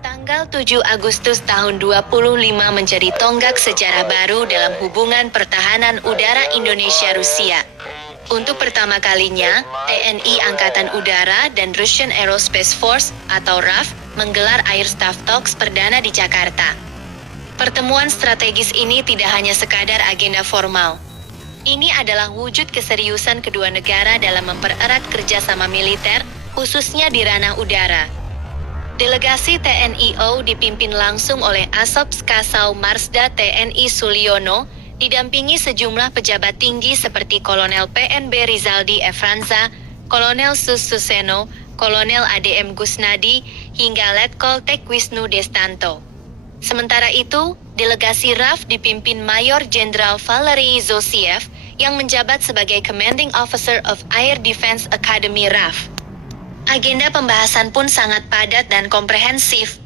Tanggal 7 Agustus tahun 25 menjadi tonggak sejarah baru dalam hubungan pertahanan udara Indonesia-Rusia. Untuk pertama kalinya, TNI Angkatan Udara dan Russian Aerospace Force atau RAF menggelar Air Staff Talks perdana di Jakarta. Pertemuan strategis ini tidak hanya sekadar agenda formal. Ini adalah wujud keseriusan kedua negara dalam mempererat kerjasama militer, khususnya di ranah udara. Delegasi TNI AU dipimpin langsung oleh Asop Kasau Marsda TNI Suliono, didampingi sejumlah pejabat tinggi seperti Kolonel PNB Rizaldi Efranza, Kolonel Sus Suseno, Kolonel ADM Gusnadi, hingga Letkol Tek Wisnu Destanto. Sementara itu, delegasi RAF dipimpin Mayor Jenderal Valery Zosiev yang menjabat sebagai Commanding Officer of Air Defense Academy RAF. Agenda pembahasan pun sangat padat dan komprehensif.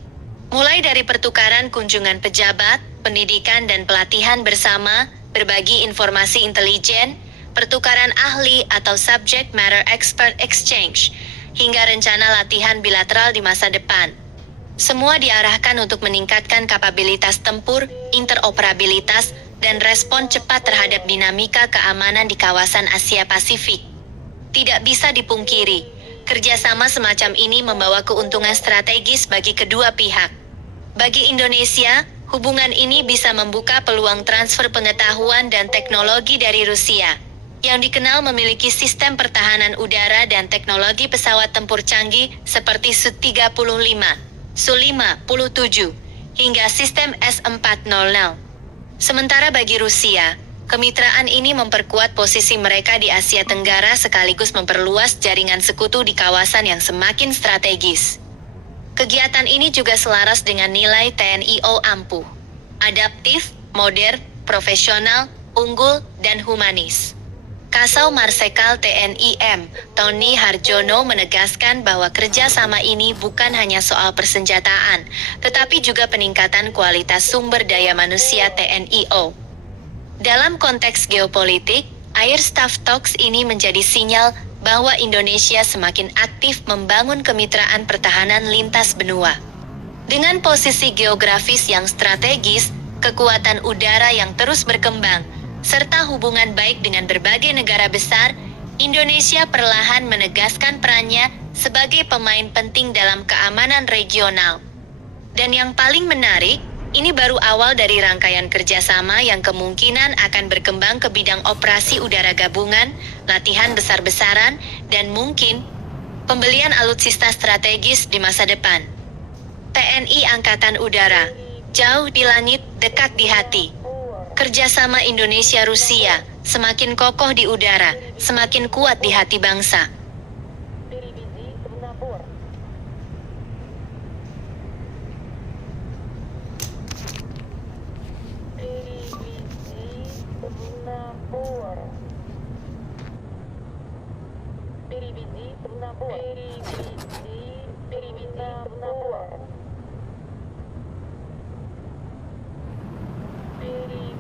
Mulai dari pertukaran kunjungan pejabat, pendidikan dan pelatihan bersama, berbagi informasi intelijen, pertukaran ahli atau subject matter expert exchange, hingga rencana latihan bilateral di masa depan. Semua diarahkan untuk meningkatkan kapabilitas tempur, interoperabilitas, dan respon cepat terhadap dinamika keamanan di kawasan Asia Pasifik. Tidak bisa dipungkiri, kerjasama semacam ini membawa keuntungan strategis bagi kedua pihak. Bagi Indonesia, hubungan ini bisa membuka peluang transfer pengetahuan dan teknologi dari Rusia, yang dikenal memiliki sistem pertahanan udara dan teknologi pesawat tempur canggih seperti Su-35, Su-57, hingga sistem S-400. Sementara bagi Rusia, kemitraan ini memperkuat posisi mereka di Asia Tenggara sekaligus memperluas jaringan sekutu di kawasan yang semakin strategis. Kegiatan ini juga selaras dengan nilai TNI AU ampuh, adaptif, modern, profesional, unggul, dan humanis. Kasau Marsekal TNI M. Tony Harjono menegaskan bahwa kerjasama ini bukan hanya soal persenjataan, tetapi juga peningkatan kualitas sumber daya manusia TNI AU. Dalam konteks geopolitik, Air Staff Talks ini menjadi sinyal bahwa Indonesia semakin aktif membangun kemitraan pertahanan lintas benua. Dengan posisi geografis yang strategis, kekuatan udara yang terus berkembang, serta hubungan baik dengan berbagai negara besar, Indonesia perlahan menegaskan perannya sebagai pemain penting dalam keamanan regional. Dan yang paling menarik, ini baru awal dari rangkaian kerjasama yang kemungkinan akan berkembang ke bidang operasi udara gabungan, latihan besar-besaran, dan mungkin pembelian alutsista strategis di masa depan. TNI Angkatan Udara, jauh di langit, dekat di hati. Kerjasama Indonesia-Rusia, semakin kokoh di udara, semakin kuat di hati bangsa. Divisi